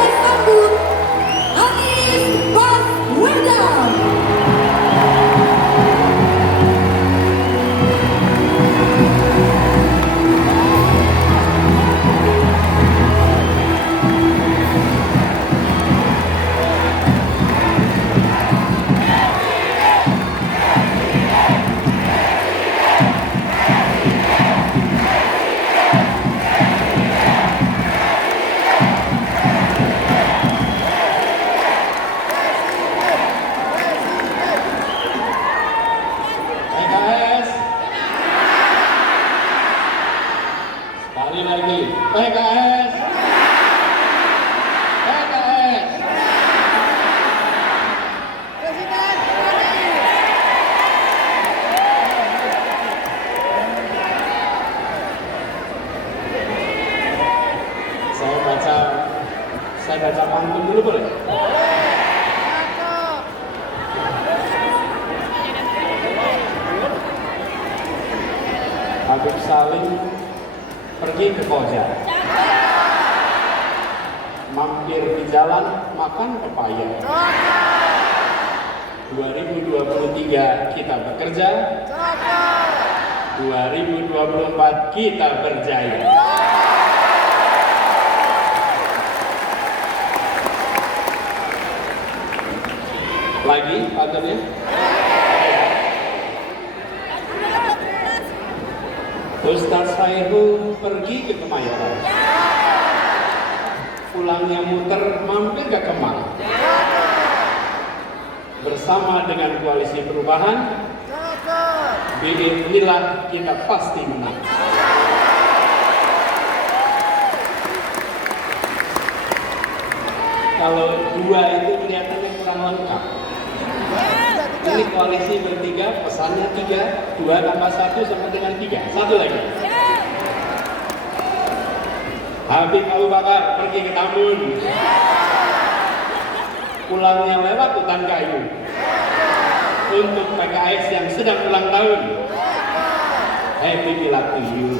kita sambut Anies Baswedan. Sekali lagi, PKS, PKS. Presiden Saya baca pantun dulu boleh? Habib Salim pergi ke Koja, mampir di jalan makan pepaya. 2023 kita bekerja, 2024 kita berjaya. Lagi pantunnya? Ustaz Saiful pergi ke Kemayoran, pulangnya muter mampir ke Kemang. Bersama dengan koalisi perubahan, biidznillah kita pasti menang. Kalau dua itu kelihatannya kurang lengkap. Ini koalisi bertiga, pesannya 3, 2 tambah 1 sama dengan 3. Satu lagi. Habib Abu Bakar pergi ke Tambun, pulangnya lewat hutan kayu. Untuk PKS yang sedang ulang tahun, happy milad to you.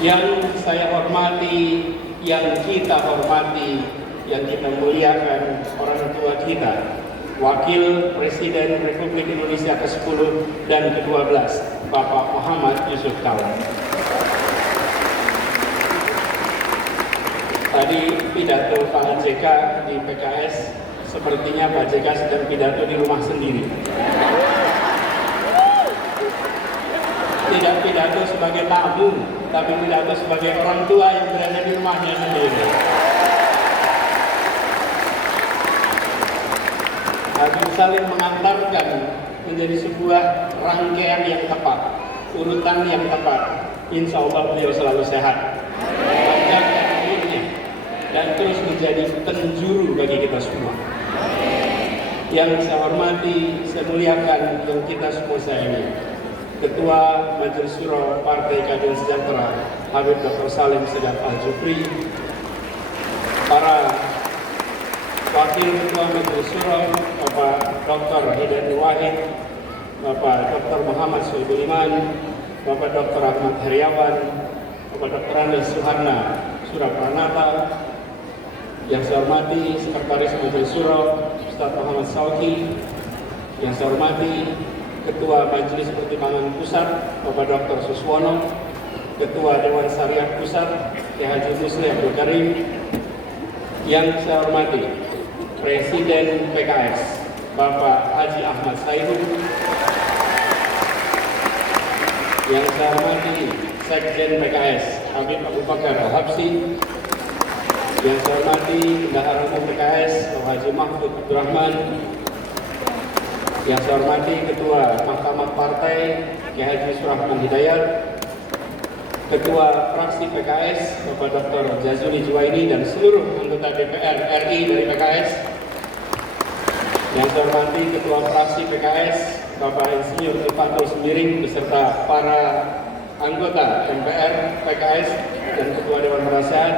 Yang saya hormati, yang kita hormati, yang kita muliakan orang tua kita, Wakil Presiden Republik Indonesia ke-10 dan ke-12, Bapak Muhammad Yusuf Kalla. Tadi pidato Pak JK di PKS, sepertinya Pak JK sedang pidato di rumah sendiri. Tidak pidato sebagai tamu, tapi pidato sebagai orang tua yang berada di rumahnya sendiri. Habib Salim mengantarkan menjadi sebuah rangkaian yang tepat, urutan yang tepat. Insya Allah beliau selalu sehat, panjangkan umurnya, dan terus menjadi penjuru bagi kita semua. Yang saya hormati, saya muliakan, yang kita semua sayangi, Ketua Majelis Syuro Partai Keadilan Sejahtera, Habib Dr. Salim Segaf Al-Jufri, para Wakil Ketua Majelis Syuro, Bapak Dr. Hidayat Wahid, Bapak Dr. Muhammad Soebul Iman, Bapak Dr. Ahmad Heriawan, Bapak Dr. Andes Suharna Surapranata, yang saya hormati Sekretaris Majelis Syuro Ustaz Muhammad Sauki, yang saya hormati Ketua Majelis Pertimbangan Pusat Bapak Dr. Suswono, Ketua Dewan Syariah Pusat Kiai Haji Musli Abdul Karim, yang saya hormati Presiden PKS Bapak Haji Ahmad Saihun, yang saya hormati Sekjen PKS Habib Abu Bakar Al-Habsyi, yang saya hormati Bendahara Umum PKS Bapak Haji Mahfud Abdurrahman, yang saya hormati Ketua Mahkamah Partai Kiai Haji Surahman Hidayat, Ketua Fraksi PKS Bapak Dr. Jazuli Juwaini dan seluruh anggota DPR RI dari PKS, yang saya hormati Ketua Fraksi PKS Bapak Insinyur Tufatul Semiring beserta para anggota MPR PKS dan Ketua Dewan Penasehat,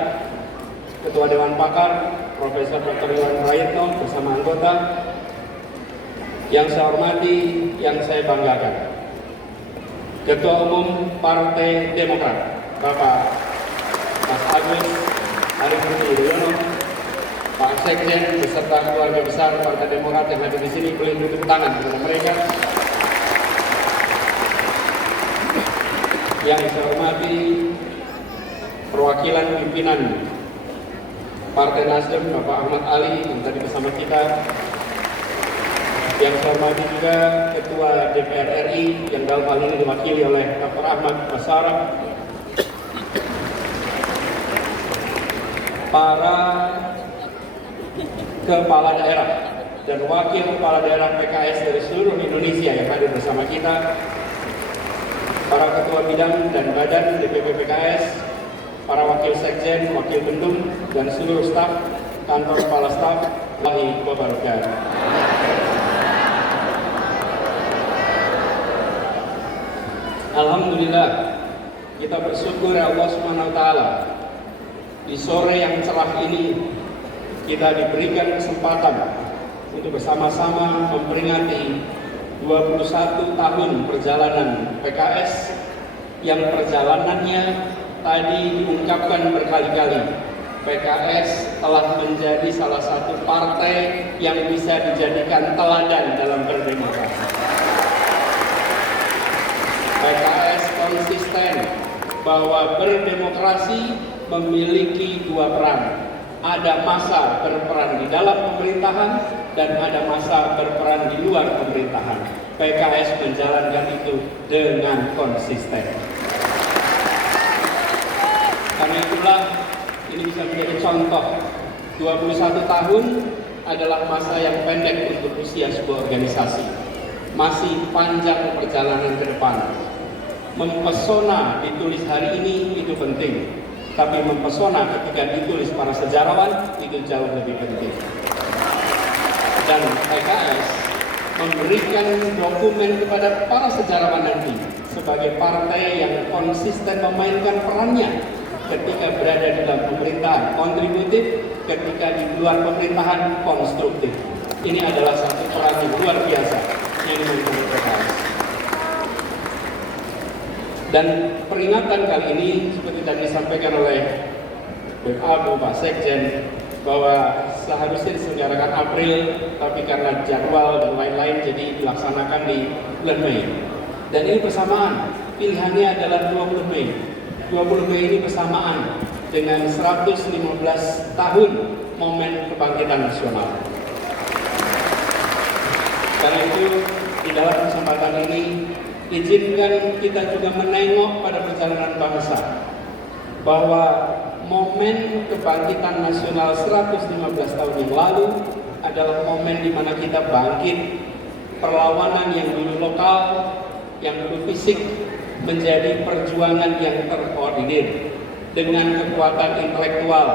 Ketua Dewan Pakar Profesor Dr. Iwan Prayitno bersama anggota. Yang saya hormati, yang saya banggakan, Ketua Umum Partai Demokrat, Bapak Mas Agus Harimurti Yudhoyono, Pak Sekjen beserta keluarga besar Partai Demokrat yang hadir di sini, boleh tepuk tangan kepada mereka. Yang saya hormati perwakilan pimpinan Partai Nasdem, Bapak Ahmad Ali yang tadi bersama kita. Yang saya hormati juga Ketua DPR RI yang dalam hal ini diwakili oleh Dr. Ahmad Basara. Para kepala daerah dan wakil kepala daerah PKS dari seluruh Indonesia yang hadir bersama kita, para ketua bidang dan badan DPP PKS, para wakil sekjen, wakil bendung, dan seluruh staf kantor kepala staf, Wallahi wabarakatuh. Alhamdulillah, kita bersyukur ya Allah Subhanahu wa Ta'ala. Di sore yang cerah ini kita diberikan kesempatan untuk bersama-sama memperingati 21 tahun perjalanan PKS yang perjalanannya tadi diungkapkan berkali-kali. PKS telah menjadi salah satu partai yang bisa dijadikan teladan dalam berdemokrasi. PKS konsisten bahwa berdemokrasi memiliki dua peran. Ada masa berperan di dalam pemerintahan dan ada masa berperan di luar pemerintahan. PKS menjalankan itu dengan konsisten. Karena itulah ini bisa menjadi contoh. 21 tahun adalah masa yang pendek untuk usia sebuah organisasi. Masih panjang perjalanan ke depan. Mempesona ditulis hari ini itu penting, tapi mempesona ketika ditulis para sejarawan itu jauh lebih penting. Dan PKS memberikan dokumen kepada para sejarawan nanti sebagai partai yang konsisten memainkan perannya ketika berada di dalam pemerintahan kontributif, ketika di luar pemerintahan konstruktif. Ini adalah satu peran yang luar biasa yang dimiliki PKS. Dan peringatan kali ini seperti tadi disampaikan oleh Abu Pak Sekjen bahwa seharusnya diselenggarakan April, tapi karena jadwal dan lain-lain jadi dilaksanakan di bulan Mei. Dan ini bersamaan, pilihannya adalah 20 Mei. 20 Mei ini bersamaan dengan 115 tahun momen kebangkitan nasional. Karena itu di dalam kesempatan ini izinkan kita juga menengok pada perjalanan bangsa bahwa momen kebangkitan nasional 115 tahun yang lalu adalah momen di mana kita bangkit, perlawanan yang dulu lokal, yang dulu fisik menjadi perjuangan yang terkoordinir dengan kekuatan intelektual,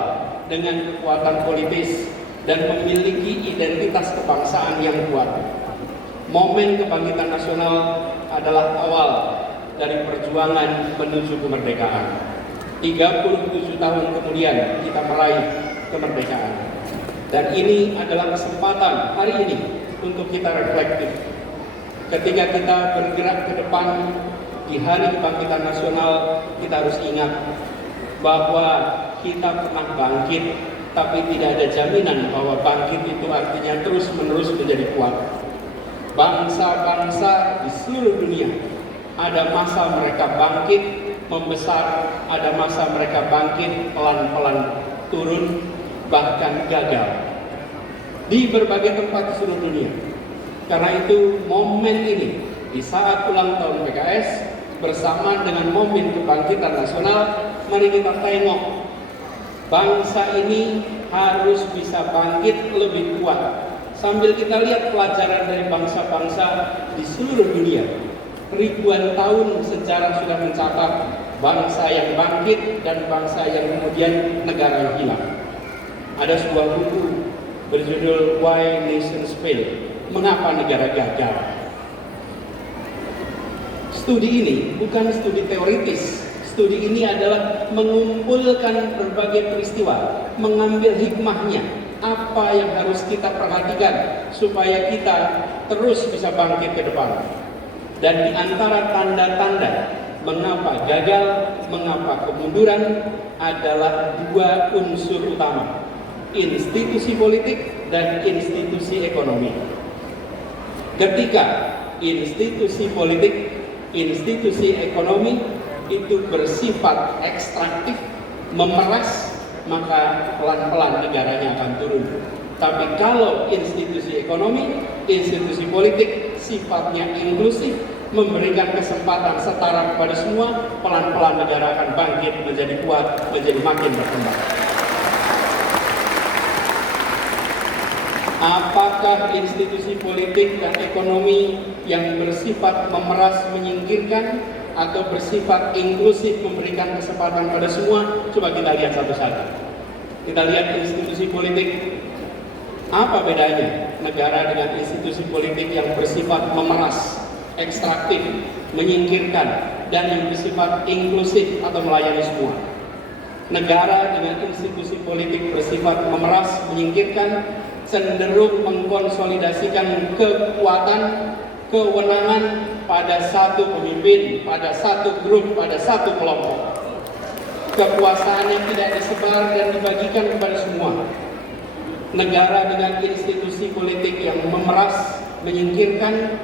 dengan kekuatan politis, dan memiliki identitas kebangsaan yang kuat. Momen kebangkitan nasional adalah awal dari perjuangan menuju kemerdekaan. 37 tahun kemudian kita meraih kemerdekaan. Dan ini adalah kesempatan hari ini untuk kita reflektif. Ketika kita bergerak ke depan di hari kebangkitan nasional, kita harus ingat bahwa kita pernah bangkit, tapi tidak ada jaminan bahwa bangkit itu artinya terus-menerus menjadi kuat. Bangsa-bangsa di seluruh dunia ada masa mereka bangkit membesar, ada masa mereka bangkit pelan-pelan turun, bahkan gagal di berbagai tempat di seluruh dunia. Karena itu momen ini di saat ulang tahun PKS bersama dengan momen kebangkitan nasional, mari kita tengok bangsa ini harus bisa bangkit lebih kuat. Sambil kita lihat pelajaran dari bangsa-bangsa di seluruh dunia. Ribuan tahun sejarah sudah mencatat bangsa yang bangkit dan bangsa yang kemudian negara yang hilang. Ada sebuah buku berjudul Why Nations Fail? Mengapa negara gagal? Studi ini bukan studi teoritis. Studi ini adalah mengumpulkan berbagai peristiwa, mengambil hikmahnya. Apa yang harus kita perhatikan supaya kita terus bisa bangkit ke depan. Dan di antara tanda-tanda mengapa gagal, mengapa kemunduran adalah dua unsur utama, institusi politik dan institusi ekonomi. Ketika institusi politik, institusi ekonomi itu bersifat ekstraktif, memeras, maka pelan-pelan negaranya akan turun. Tapi kalau institusi ekonomi, institusi politik sifatnya inklusif, memberikan kesempatan setara kepada semua, pelan-pelan negara akan bangkit menjadi kuat, menjadi makin berkembang. Apakah institusi politik dan ekonomi yang bersifat memeras, menyingkirkan, atau bersifat inklusif, memberikan kesempatan pada semua? Coba kita lihat satu-satu. Kita lihat institusi politik. Apa bedanya negara dengan institusi politik yang bersifat memeras, ekstraktif, menyingkirkan, dan yang bersifat inklusif atau melayani semua? Negara dengan institusi politik bersifat memeras, menyingkirkan, cenderung mengkonsolidasikan kekuatan, kewenangan pada satu pemimpin, pada satu grup, pada satu kelompok. Kekuasaannya tidak disebar dan dibagikan kepada semua. Negara dengan institusi politik yang memeras, menyingkirkan,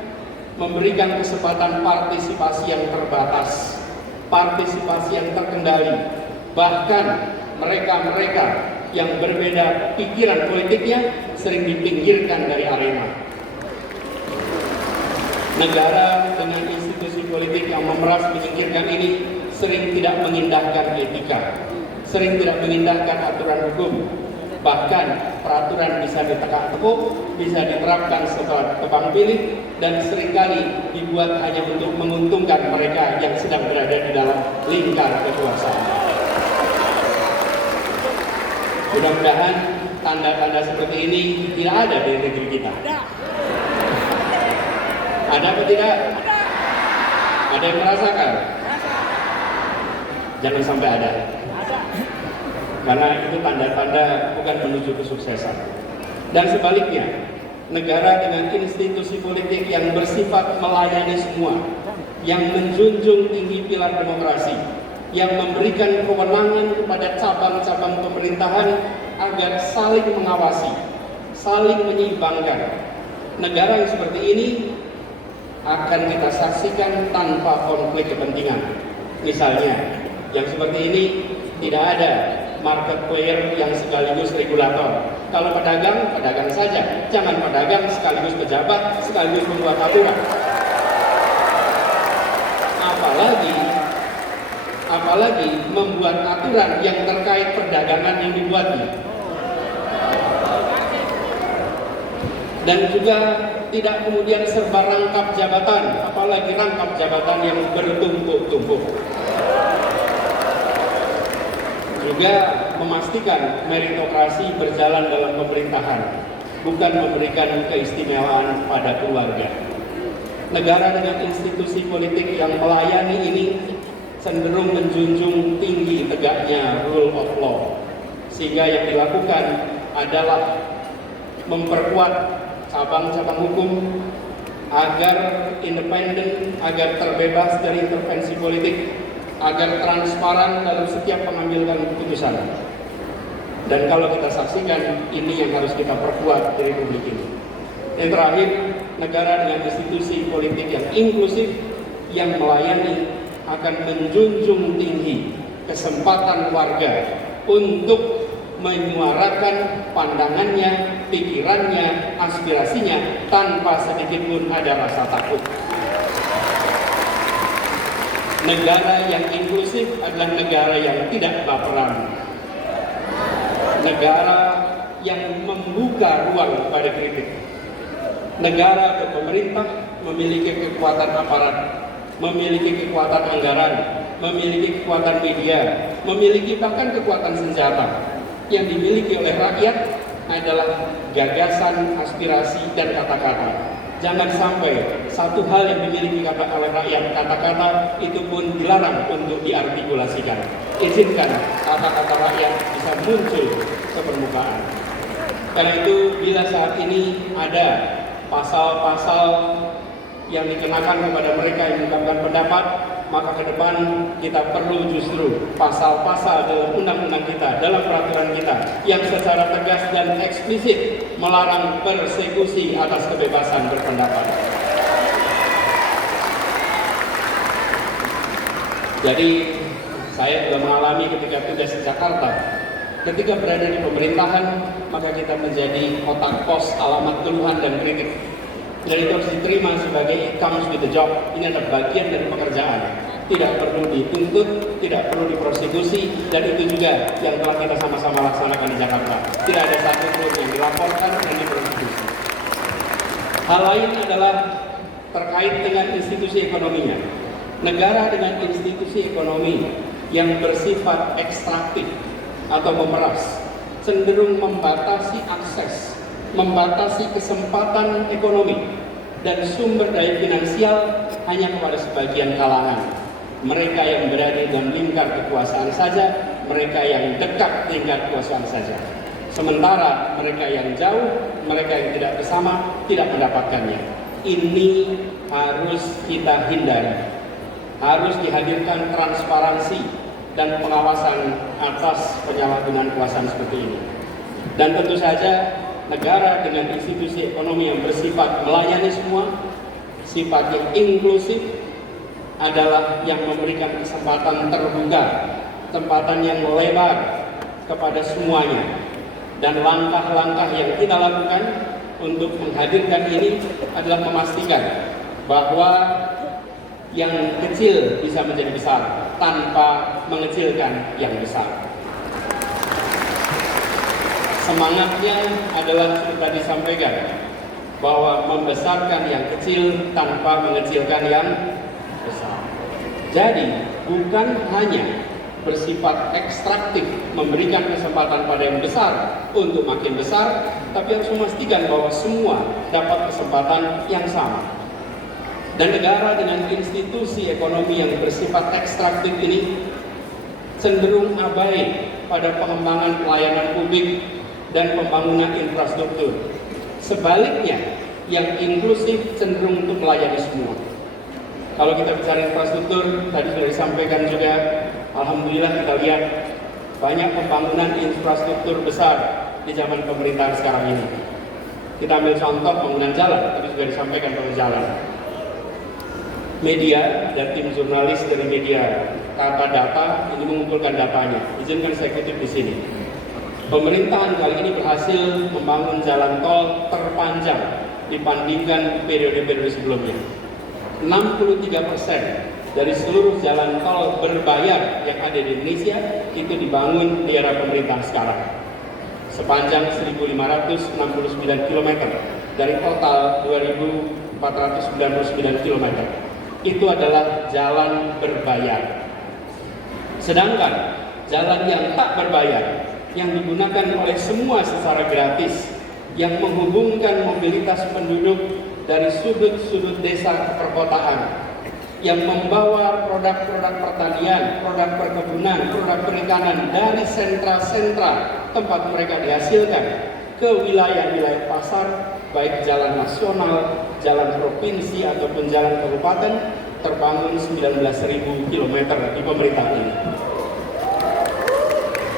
memberikan kesempatan partisipasi yang terbatas, partisipasi yang terkendali. Bahkan mereka-mereka yang berbeda pikiran politiknya sering dipinggirkan dari arena. Negara dengan institusi politik yang memeras, menyingkirkan ini sering tidak mengindahkan etika, sering tidak mengindahkan aturan hukum. Bahkan peraturan bisa ditegak-teguk, bisa diterapkan setelah tebang pilih, dan seringkali dibuat hanya untuk menguntungkan mereka yang sedang berada di dalam lingkar kekuasaan. Mudah-mudahan tanda-tanda seperti ini tidak ada di negeri kita. Ada atau tidak? Ada yang merasakan? Jangan sampai ada. Karena itu tanda-tanda bukan menuju kesuksesan. Dan sebaliknya, negara dengan institusi politik yang bersifat melayani semua, yang menjunjung tinggi pilar demokrasi, yang memberikan kewenangan kepada cabang-cabang pemerintahan agar saling mengawasi, saling menyeimbangkan. Negara yang seperti ini akan kita saksikan tanpa konflik kepentingan. Misalnya, yang seperti ini tidak ada market player yang sekaligus regulator. Kalau pedagang, pedagang saja. Jangan pedagang sekaligus pejabat, sekaligus membuat aturan. Apalagi membuat aturan yang terkait perdagangan yang dibuatnya. Dan juga tidak kemudian serba rangkap jabatan, apalagi rangkap jabatan yang bertumpuk-tumpuk. Juga memastikan meritokrasi berjalan dalam pemerintahan, bukan memberikan keistimewaan pada keluarga. Negara dengan institusi politik yang melayani ini cenderung menjunjung tinggi tegaknya rule of law, sehingga yang dilakukan adalah memperkuat cabang-cabang hukum agar independen, agar terbebas dari intervensi politik, agar transparan dalam setiap pengambilan keputusan. Dan kalau kita saksikan, ini yang harus kita perkuat di Republik ini. Yang terakhir, negara dengan institusi politik yang inklusif, yang melayani, akan menjunjung tinggi kesempatan warga untuk menyuarakan pandangannya, pikirannya, aspirasinya tanpa sedikit pun ada rasa takut. Negara yang inklusif adalah negara yang tidak baperan. Negara yang membuka ruang pada kritik. Negara atau pemerintah memiliki kekuatan aparat, memiliki kekuatan anggaran, memiliki kekuatan media, memiliki bahkan kekuatan senjata. Yang dimiliki oleh rakyat adalah gagasan, aspirasi, dan kata-kata. Jangan sampai satu hal yang dimiliki oleh rakyat, kata-kata itu pun dilarang untuk diartikulasikan. Izinkan kata-kata rakyat bisa muncul ke permukaan. Karena itu bila saat ini ada pasal-pasal yang dikenakan kepada mereka yang mengungkapkan pendapat, maka ke depan kita perlu justru pasal-pasal dalam undang-undang kita, dalam peraturan kita yang secara tegas dan eksplisit melarang persekusi atas kebebasan berpendapat. Jadi saya juga mengalami ketika tugas di Jakarta, ketika berada di pemerintahan, maka kita menjadi kotak pos alamat keluhan dan kritik. Dan itu harus diterima sebagai it comes with the job. Ini adalah bagian dari pekerjaan. Tidak perlu dituntut, tidak perlu dipersekusi, dan itu juga yang telah kita sama-sama laksanakan di Jakarta. Tidak ada satu pun yang dilaporkan dan dipersekusi. Hal lain adalah terkait dengan institusi ekonominya. Negara dengan institusi ekonomi yang bersifat ekstraktif atau memeras cenderung membatasi akses, membatasi kesempatan ekonomi dan sumber daya finansial hanya kepada sebagian kalangan. Mereka yang berada dalam lingkar kekuasaan saja, mereka yang dekat lingkar kekuasaan saja. Sementara mereka yang jauh, mereka yang tidak bersama, tidak mendapatkannya. Ini harus kita hindari. Harus dihadirkan transparansi dan pengawasan atas penyalahgunaan kekuasaan seperti ini. Dan tentu saja negara dengan institusi ekonomi yang bersifat melayani semua, sifat yang inklusif adalah yang memberikan kesempatan terbuka, kesempatan yang lebar kepada semuanya. Dan langkah-langkah yang kita lakukan untuk menghadirkan ini adalah memastikan bahwa yang kecil bisa menjadi besar tanpa mengecilkan yang besar. Semangatnya adalah seperti disampaikan bahwa membesarkan yang kecil tanpa mengecilkan yang besar. Jadi bukan hanya bersifat ekstraktif memberikan kesempatan pada yang besar untuk makin besar, tapi harus memastikan bahwa semua dapat kesempatan yang sama. Dan negara dengan institusi ekonomi yang bersifat ekstraktif ini cenderung abai pada pengembangan pelayanan publik dan pembangunan infrastruktur. Sebaliknya, yang inklusif cenderung untuk melayani semua. Kalau kita bicara infrastruktur, tadi sudah disampaikan juga, alhamdulillah kita lihat banyak pembangunan infrastruktur besar di zaman pemerintahan sekarang ini. Kita ambil contoh pembangunan jalan, tadi sudah disampaikan pembangunan jalan. Media dan tim jurnalis dari media Kata Data ini mengumpulkan datanya. Izinkan saya kutip di sini. Pemerintahan kali ini berhasil membangun jalan tol terpanjang dibandingkan periode-periode sebelumnya. 63% dari seluruh jalan tol berbayar yang ada di Indonesia itu dibangun di era pemerintahan sekarang. Sepanjang 1.569 km dari total 2.499 km. Itu adalah jalan berbayar. Sedangkan jalan yang tak berbayar, yang digunakan oleh semua secara gratis, yang menghubungkan mobilitas penduduk dari sudut-sudut desa ke perkotaan, yang membawa produk-produk pertanian, produk perkebunan, produk perikanan dari sentra-sentra tempat mereka dihasilkan ke wilayah-wilayah pasar, baik jalan nasional, jalan provinsi ataupun jalan kabupaten, terbangun 19.000 km di pemerintahan ini.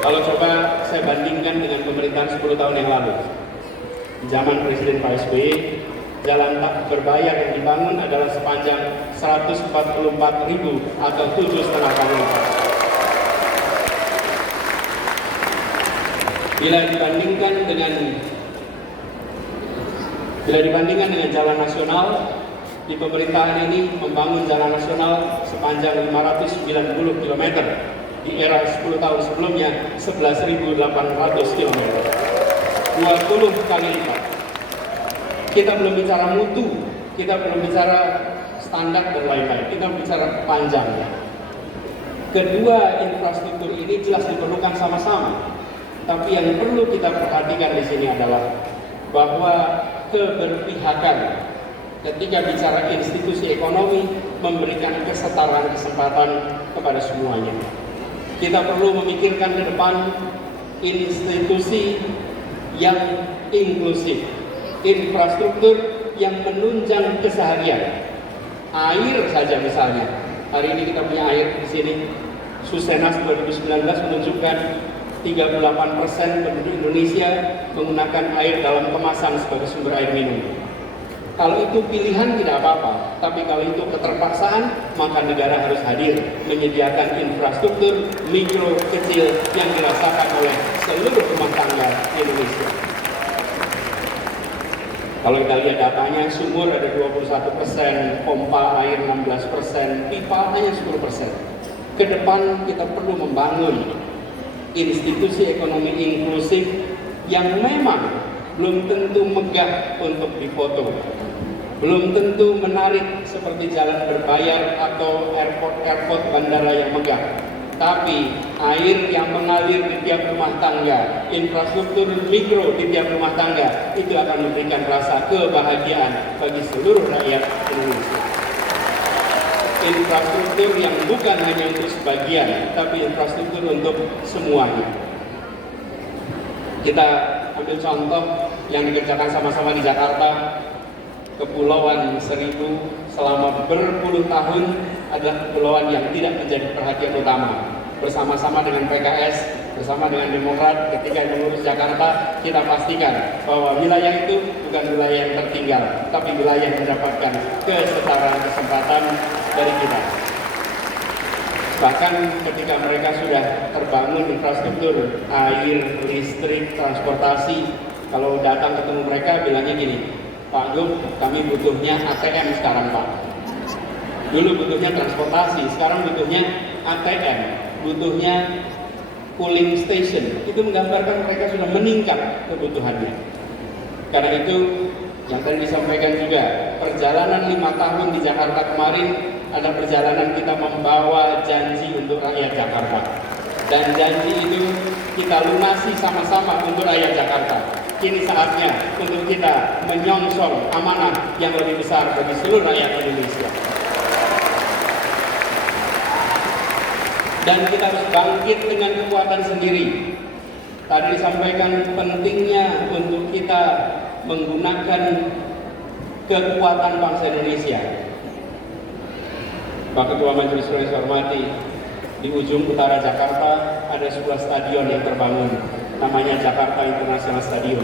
Kalau coba saya bandingkan dengan pemerintahan 10 tahun yang lalu, di zaman Presiden Pak SBY, jalan tak berbayar yang dibangun adalah sepanjang 144.000 atau 7,5 kali lipat. Bila dibandingkan dengan jalan nasional, di pemerintahan ini membangun jalan nasional sepanjang 590 km. Di era 10 tahun sebelumnya 11.800 km. 20 kali lipat. Kita belum bicara mutu, kita belum bicara standar dan lain-lain, kita bicara panjangnya. Kedua infrastruktur ini jelas diperlukan sama-sama. Tapi yang perlu kita perhatikan di sini adalah bahwa keberpihakan ketika bicara institusi ekonomi memberikan kesetaraan kesempatan kepada semuanya. Kita perlu memikirkan ke depan institusi yang inklusif, infrastruktur yang menunjang keseharian, Air saja misalnya, hari ini kita punya air di sini. Susenas 2019 menunjukkan 38% penduduk Indonesia menggunakan air dalam kemasan sebagai sumber air minum. Kalau itu pilihan tidak apa-apa, tapi kalau itu keterpaksaan, maka negara harus hadir menyediakan infrastruktur mikro kecil yang dirasakan oleh seluruh rumah tangga di Indonesia. Kalau kita lihat datanya, sumur ada 21%, pompa air 16%, pipa hanya 10%. Ke depan kita perlu membangun institusi ekonomi inklusif yang memang belum tentu megah untuk difoto, belum tentu menarik seperti jalan berbayar atau airport bandara yang megah. Tapi air yang mengalir di tiap rumah tangga, infrastruktur mikro di tiap rumah tangga, itu akan memberikan rasa kebahagiaan bagi seluruh rakyat Indonesia. Infrastruktur yang bukan hanya untuk sebagian, tapi infrastruktur untuk semuanya. Kita ambil contoh yang dikerjakan sama-sama di Jakarta. Kepulauan Seribu selama berpuluh tahun adalah kepulauan yang tidak menjadi perhatian utama. Bersama-sama dengan PKS, bersama dengan Demokrat, ketika mengurus Jakarta, kita pastikan bahwa wilayah itu bukan wilayah yang tertinggal, tapi wilayah yang mendapatkan kesetaraan kesempatan dari kita. Bahkan ketika mereka sudah terbangun infrastruktur air, listrik, transportasi, kalau datang ketemu mereka bilangnya gini, Pak Gub, kami butuhnya ATM sekarang Pak. Dulu butuhnya transportasi, sekarang butuhnya ATM, butuhnya cooling station. Itu menggambarkan mereka sudah meningkat kebutuhannya. Karena itu yang tadi disampaikan juga, perjalanan 5 tahun di Jakarta kemarin adalah perjalanan kita membawa janji untuk rakyat Jakarta. Dan janji itu kita lunasi sama-sama untuk rakyat Jakarta. Kini saatnya untuk kita menyongsong amanah yang lebih besar bagi seluruh rakyat Indonesia. Dan kita harus bangkit dengan kekuatan sendiri. Tadi disampaikan pentingnya untuk kita menggunakan kekuatan bangsa Indonesia. Pak Ketua Majelis Suro yang saya hormati, di ujung utara Jakarta ada sebuah stadion yang terbangun, namanya Jakarta International Stadium.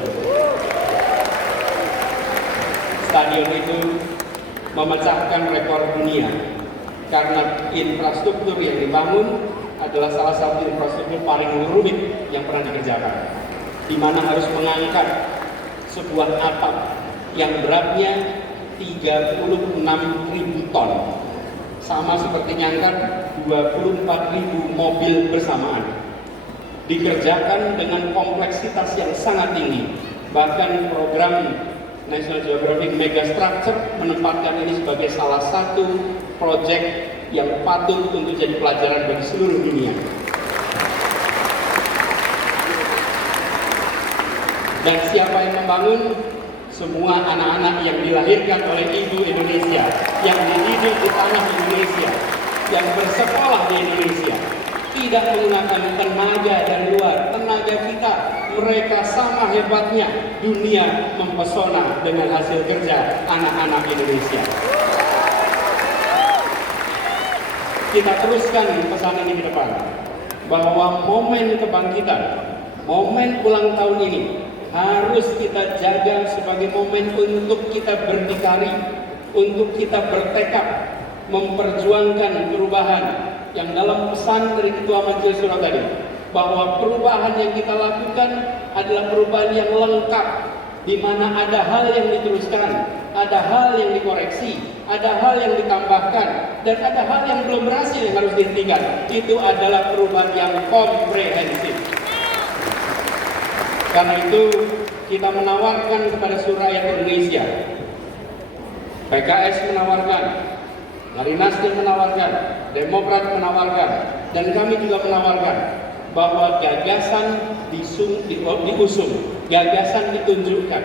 Stadion itu memecahkan rekor dunia karena infrastruktur yang dibangun adalah salah satu infrastruktur paling rumit yang pernah dikerjakan, di mana harus mengangkat sebuah atap yang beratnya 36.000 ton, sama seperti ngangkat 24.000 mobil bersamaan. Dikerjakan dengan kompleksitas yang sangat tinggi. Bahkan program National Geographic Megastructure menempatkan ini sebagai salah satu proyek yang patut untuk jadi pelajaran bagi seluruh dunia. Dan siapa yang membangun? Semua anak-anak yang dilahirkan oleh ibu Indonesia, yang dididik di tanah Indonesia, yang bersekolah di Indonesia, tidak menggunakan tenaga dari luar, tenaga kita. Mereka sama hebatnya, dunia mempesona dengan hasil kerja anak-anak Indonesia. Kita teruskan pesan ini ke depan, bahwa momen kebangkitan, momen ulang tahun ini harus kita jaga sebagai momen untuk kita berdikari, untuk kita bertekad memperjuangkan perubahan yang dalam pesan dari Ketua Majelis Suro tadi, bahwa perubahan yang kita lakukan adalah perubahan yang lengkap, di mana ada hal yang diteruskan, ada hal yang dikoreksi, ada hal yang ditambahkan, dan ada hal yang belum berhasil yang harus dihentikan. Itu adalah perubahan yang komprehensif. Karena itu kita menawarkan kepada seluruh rakyat Indonesia, PKS menawarkan, dari Nasdem menawarkan, Demokrat menawarkan, dan kami juga menawarkan bahwa gagasan diusung, gagasan ditunjukkan.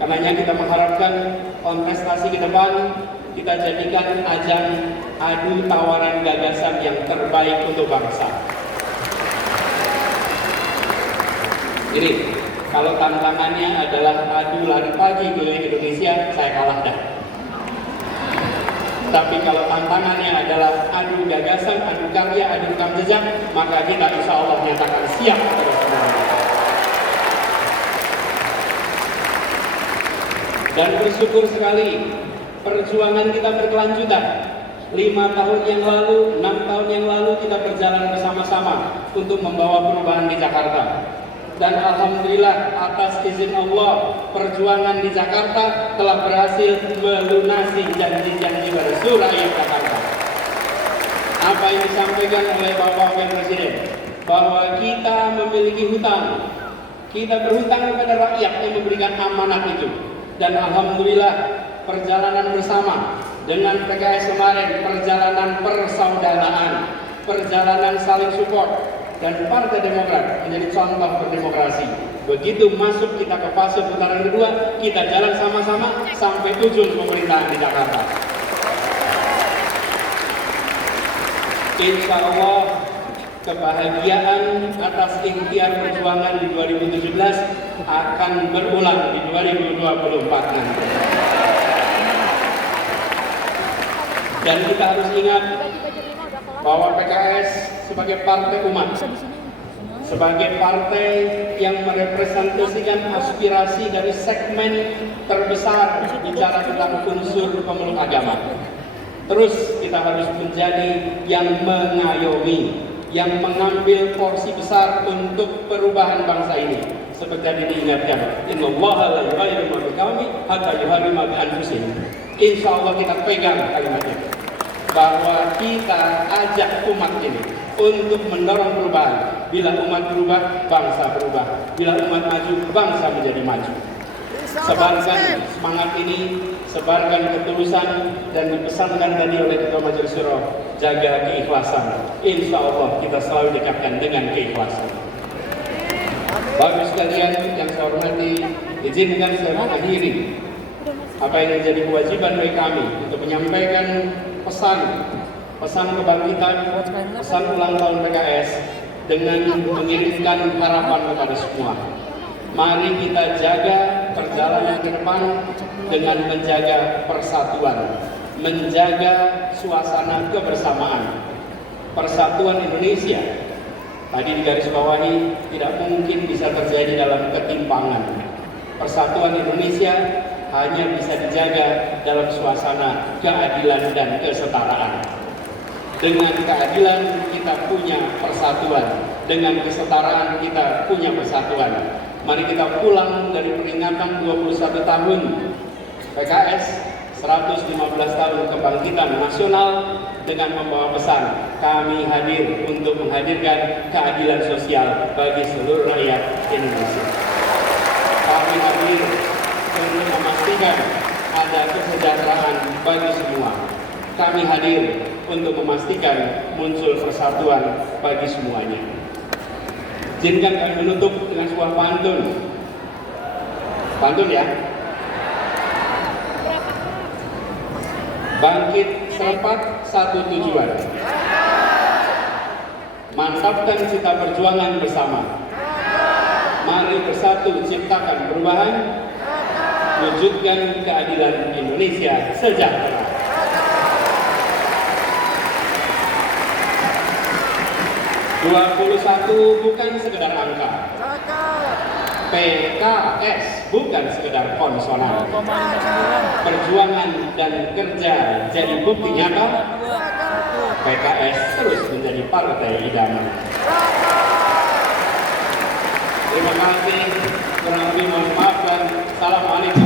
Karenanya kita mengharapkan kontestasi ke depan kita jadikan ajang adu tawaran gagasan yang terbaik untuk bangsa. Ini kalau tantangannya adalah adu lari pagi keliling Indonesia, saya kalah dah. Tetapi kalau tantangannya adalah adu gagasan, adu karya, adu rekam jejak, maka kita insya Allah nyatakan siap pada semuanya. Dan bersyukur sekali perjuangan kita berkelanjutan. 5 tahun yang lalu, 6 tahun yang lalu kita berjalan bersama-sama untuk membawa perubahan di Jakarta. Dan alhamdulillah atas izin Allah, perjuangan di Jakarta telah berhasil melunasi janji-janji pada seluruh rakyat Jakarta. Apa yang disampaikan oleh Bapak Wakil Presiden, bahwa kita memiliki hutang, kita berhutang kepada rakyat yang memberikan amanat itu. Dan alhamdulillah perjalanan bersama dengan PKS kemarin, perjalanan persaudaraan, perjalanan saling support, dan Partai Demokrat menjadi contoh berdemokrasi. Begitu masuk kita ke fase putaran kedua, kita jalan sama-sama sampai tujuan pemerintahan di Jakarta. Insya Allah kebahagiaan atas ikhtiar perjuangan di 2017 akan berulang di 2024 nanti. Dan kita harus ingat bahwa PKS sebagai partai umat, sebagai partai yang merepresentasikan aspirasi dari segmen terbesar bicara tentang unsur pemeluk agama. Terus kita harus menjadi yang mengayomi, yang mengambil porsi besar untuk perubahan bangsa ini. Seperti tadi diingatkan, innallaha la yughayyiru ma biqaumin hatta yughayyiru ma bi anfusihim. Insya Allah kita pegang kalimat itu, bahwa kita ajak umat ini untuk mendorong perubahan. Bila umat berubah, bangsa berubah. Bila umat maju, bangsa menjadi maju. Sebarkan semangat ini, sebarkan ketulusan, dan dipesankan tadi oleh Ketua Majelis Syuro, jaga keikhlasan. Insya Allah kita selalu dekatkan dengan keikhlasan. Bapak sekalian yang saya hormati, izinkan saya mengakhiri apa yang menjadi kewajiban bagi kami untuk menyampaikan pesan kebangkitan, pesan ulang tahun PKS dengan mengirimkan harapan kepada semua. Mari kita jaga perjalanan ke depan dengan menjaga persatuan, menjaga suasana kebersamaan. Persatuan Indonesia, tadi digarisbawahi, tidak mungkin bisa terjadi dalam ketimpangan. Persatuan Indonesia hanya bisa dijaga dalam suasana keadilan dan kesetaraan. Dengan keadilan kita punya persatuan, dengan kesetaraan kita punya persatuan. Mari kita pulang dari peringatan 21 tahun PKS, 115 tahun kebangkitan nasional dengan membawa pesan, kami hadir untuk menghadirkan keadilan sosial bagi seluruh rakyat Indonesia. Kami hadir untuk memastikan ada kesejahteraan bagi semua. Kami hadir untuk memastikan muncul persatuan bagi semuanya. Izinkan kami menutup dengan sebuah pantun. Pantun ya. Bangkit serempak satu tujuan. Mantapkan cita perjuangan bersama. Mari bersatu ciptakan perubahan. Wujudkan keadilan Indonesia sejahtera. (21) bukan sekedar angka. PKS bukan sekedar konsonan. Perjuangan dan kerja jadi bukti nyata. PKS terus menjadi partai idaman. Terima kasih. Kurang lebih mohon maaf dan assalamualaikum.